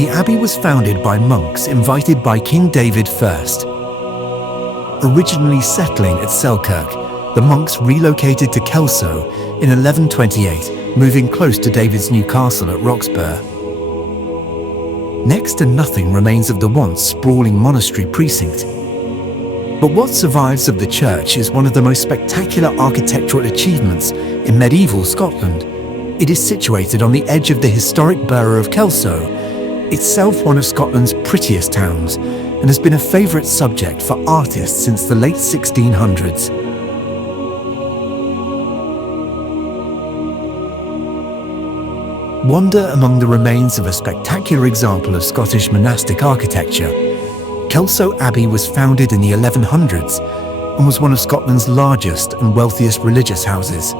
The abbey was founded by monks invited by King David I. Originally settling at Selkirk, the monks relocated to Kelso in 1128, moving close to David's new castle at Roxburgh. Next to nothing remains of the once sprawling monastery precinct. But what survives of the church is one of the most spectacular architectural achievements in medieval Scotland. It is situated on the edge of the historic borough of Kelso, itself one of Scotland's prettiest towns, and has been a favourite subject for artists since the late 1600s. Wander among the remains of a spectacular example of Scottish monastic architecture. Kelso Abbey was founded in the 1100s and was one of Scotland's largest and wealthiest religious houses.